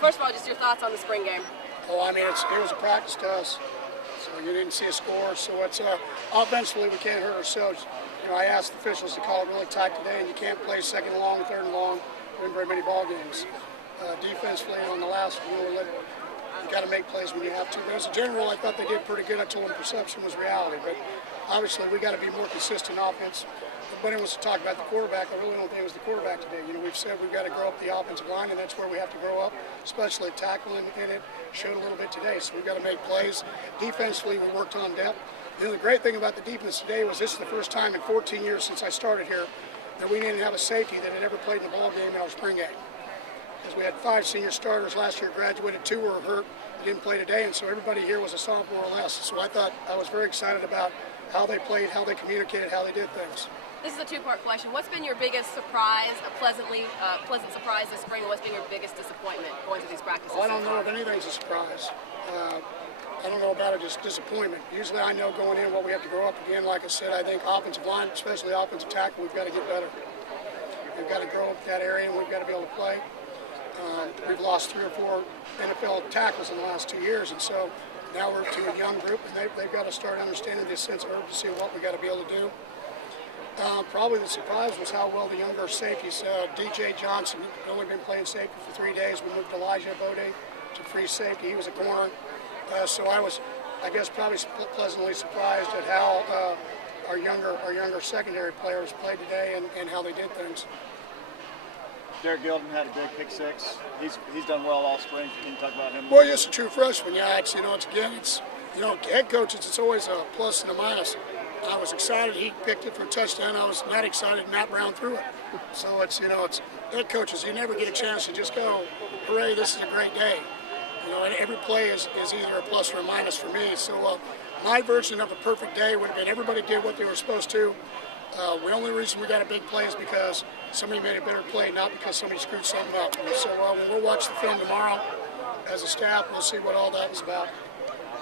First of all, just your thoughts on the spring game. Oh, I mean, it was a practice to us, so you didn't see a score. So it's offensively, we can't hurt ourselves. You know, I asked the officials to call it really tight today, and you can't play second and long, third and long, win very many ball games. Defensively, on the last one, you got to make plays when you have to. But as a general, I thought they did pretty good. I told them perception was reality, but obviously we got to be more consistent offense. Everybody wants to talk about the quarterback. I really don't think it was the quarterback today. You know, we've said we've got to grow up the offensive line, and that's where we have to grow up, especially tackling in it. Showed a little bit today, so we've got to make plays. Defensively, we worked on depth. You know, the great thing about the defense today was this is the first time in 14 years since I started here that we didn't have a safety that had ever played in a ball game in our spring game. Because we had 5 senior starters last year, graduated, 2 were hurt, didn't play today, and so everybody here was a sophomore or less. So I was very excited about how they played, how they communicated, how they did things. This is a two-part question. What's been your biggest surprise, a pleasant surprise this spring, and what's been your biggest disappointment going through these practices? Well, I don't know if anything's a surprise. I don't know about it, just disappointment. Usually I know going in what we have to grow up again. Like I said, I think offensive line, especially offensive tackle, we've got to get better. We've got to grow up that area, and we've got to be able to play. We've lost 3 or 4 NFL tackles in the last 2 years, and so now we're to a young group, and they've got to start understanding this sense of urgency of what we got to be able to do. Probably the surprise was how well the younger safeties, DJ Johnson, had only been playing safety for 3 days. We moved Elijah Bode to free safety. He was a corner. So I was, I guess, probably pleasantly surprised at how our younger secondary players played today and how they did things. Derek Gilden had a big pick 6. He's done well all spring. Can you talk about him? Well, he's a true freshman. Yeah, it's head coaches. It's always a plus and a minus. I was excited he picked it for a touchdown. I was not excited Matt Brown threw it. So it's head coaches. You never get a chance to just go, hooray, this is a great day. You know, and every play is either a plus or a minus for me. So my version of a perfect day would have been everybody did what they were supposed to. The only reason we got a big play is because somebody made a better play, not because somebody screwed something up. And so when we'll watch the film tomorrow as a staff, we'll see what all that was about.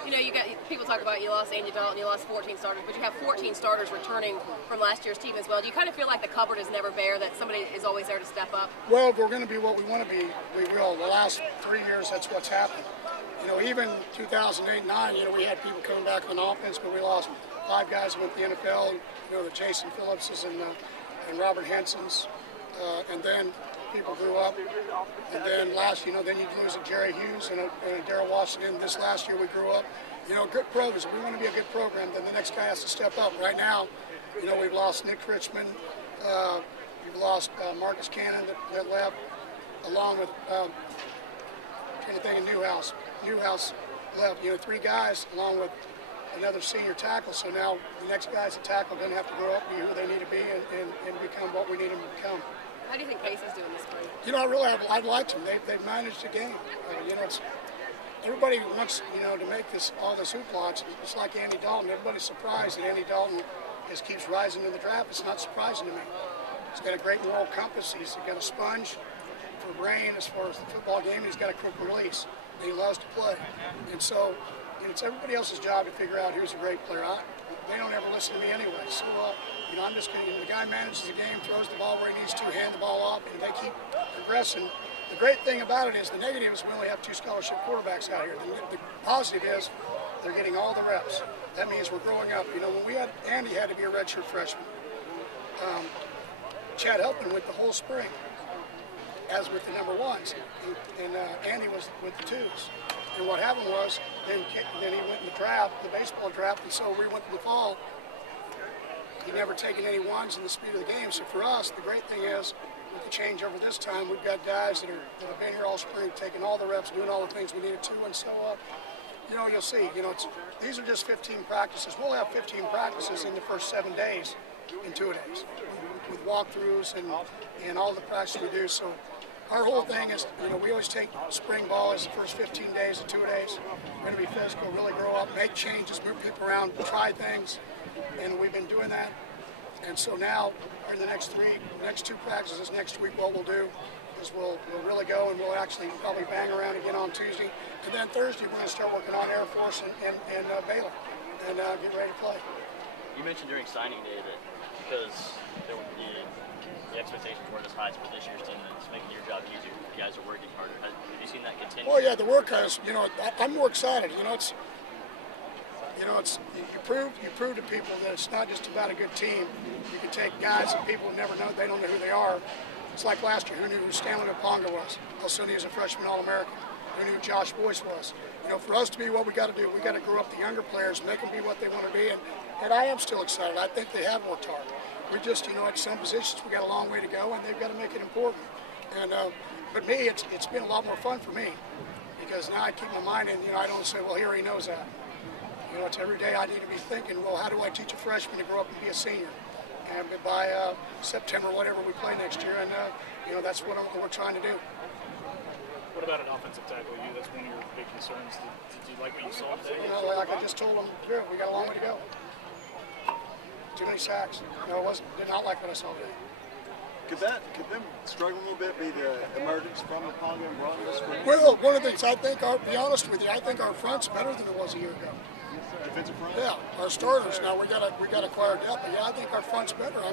You know, people talk about you lost Andy Dalton, you lost 14 starters, but you have 14 starters returning from last year's team as well. Do you kind of feel like the cupboard is never bare, that somebody is always there to step up? Well, if we're going to be what we want to be, we will. The last 3 years, that's what's happened. You know, even 2008-9, you know, we had people coming back on offense, but we lost 5 guys who went to the NFL. You know, the Jason Phillipses and Robert Hensons, and then people grew up. And then then you'd lose a Jerry Hughes and a Darrell Washington. This last year we grew up. You know, good programs. If we want to be a good program, then the next guy has to step up. Right now, you know, we've lost Nick Richmond. We've lost Marcus Cannon that left, along with trying to think of Newhouse. Newhouse left. You know, 3 guys along with another senior tackle. So now the next guys at tackle are going to have to grow up, be who they need to be, and become what we need them to become. How do you think Casey's doing this spring? You know, I've liked them. They've managed the game. You know, everybody wants, you know, to make all this hoopla. It's like Andy Dalton. Everybody's surprised that Andy Dalton just keeps rising in the draft. It's not surprising to me. He's got a great moral compass. He's got a sponge for brain as far as the football game. He's got a quick release. He loves to play. And so it's everybody else's job to figure out who's a great player. They don't ever listen to me anyway. So, you know, I'm just going to, the guy manages the game, throws the ball where he needs to, hand the ball off, and they keep progressing. The great thing about it is the negative is we only have 2 scholarship quarterbacks out here. The positive is they're getting all the reps. That means we're growing up. You know, when Andy had to be a redshirt freshman. Chad Helpman went the whole spring, as with the number 1s, and Andy was with the 2s. And what happened was, then he went in the draft, the baseball draft, and so we went in the fall. He'd never taken any 1s in the speed of the game. So for us, the great thing is, with the change over this time, we've got guys that have been here all spring, taking all the reps, doing all the things we needed to, and so you know, you'll see. You know, these are just 15 practices. We'll have 15 practices in the first 7 days, in 2 days, with walkthroughs and all the practices we do. So our whole thing is, you know, we always take spring ball as the first 15 days or 2 days. We're going to be physical, really grow up, make changes, move people around, try things, and we've been doing that. And so now, in the next 2 practices next week, what we'll do is we'll really go and we'll actually probably bang around again on Tuesday. And then Thursday, we're going to start working on Air Force and Baylor and get ready to play. You mentioned during signing day that because the expectations weren't as high for this year's team, that it's making your job easier. You guys are working harder. Have you seen that continue? Well, yeah, the work has. I'm more excited. You prove to people that it's not just about a good team. You can take guys and people never know, they don't know who they are. It's like last year, who knew who Stanley Oponga was? All of a sudden he was a freshman All-American. Who knew who Josh Boyce was? For us to be what we got to do, we got to grow up the younger players, make them be what they want to be, and I am still excited. I think they have worked hard. We just, at some positions we got a long way to go, and they've got to make it important. And but me, it's been a lot more fun for me because now I keep my mind in. I don't say, well, here he knows that. It's every day I need to be thinking, well, how do I teach a freshman to grow up and be a senior? And by September, whatever we play next year, and that's what we're trying to do. What about an offensive tackle? That's one of your big concerns. Did you like what you saw today? Like I just told them, we got a long way to go. Too many sacks. Did not like what I saw today. Could them struggle a little bit be the emergence from the Ponga and Ron this week? Well, one of the things I think, to be honest with you, I think our front's better than it was a year ago. Defensive front? Yeah, our starters now we got to acquire depth. But yeah, I think our front's better. I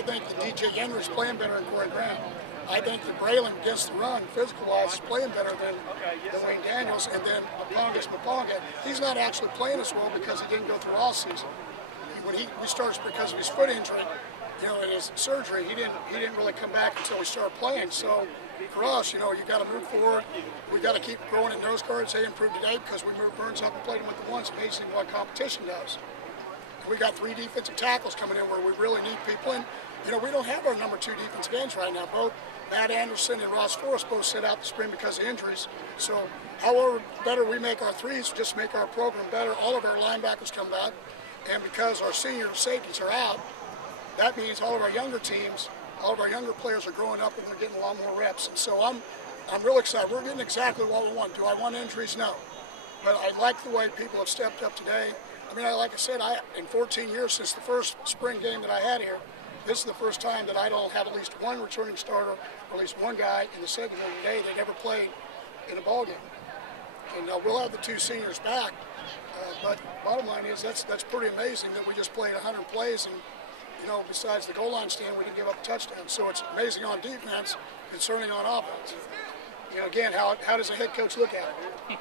think the DJ Henry's playing better than Corey Grant. I think that Braylon against the run, physical-wise, is playing better than Wayne Daniels. And then Maponga, he's not actually playing as well because he didn't go through all season. When he starts because of his foot injury, and his surgery, he didn't really come back until we started playing. So for us, you got to move forward. We got to keep growing in nose guards. They improved today because we moved Burns up and played him with the ones. Amazing what competition does. We got 3 defensive tackles coming in where we really need people. And we don't have our number 2 defensive ends right now. Both Matt Anderson and Ross Forrest both sit out the spring because of injuries. So however better we make our threes, just make our program better. All of our linebackers come back. And because our senior safeties are out, that means all of our younger teams, all of our younger players are growing up and they're getting a lot more reps. And so I'm real excited. We're getting exactly what we want. Do I want injuries? No. But I like the way people have stepped up today. Like I said, in 14 years since the first spring game that I had here, this is the first time that I don't have at least one returning starter, or at least one guy in the second game today that ever played in a ball game. And we'll have the 2 seniors back. But bottom line is that's pretty amazing that we just played 100 plays and, besides the goal line stand, we didn't give up a touchdown. So it's amazing on defense, concerning on offense. Again, how does a head coach look at it?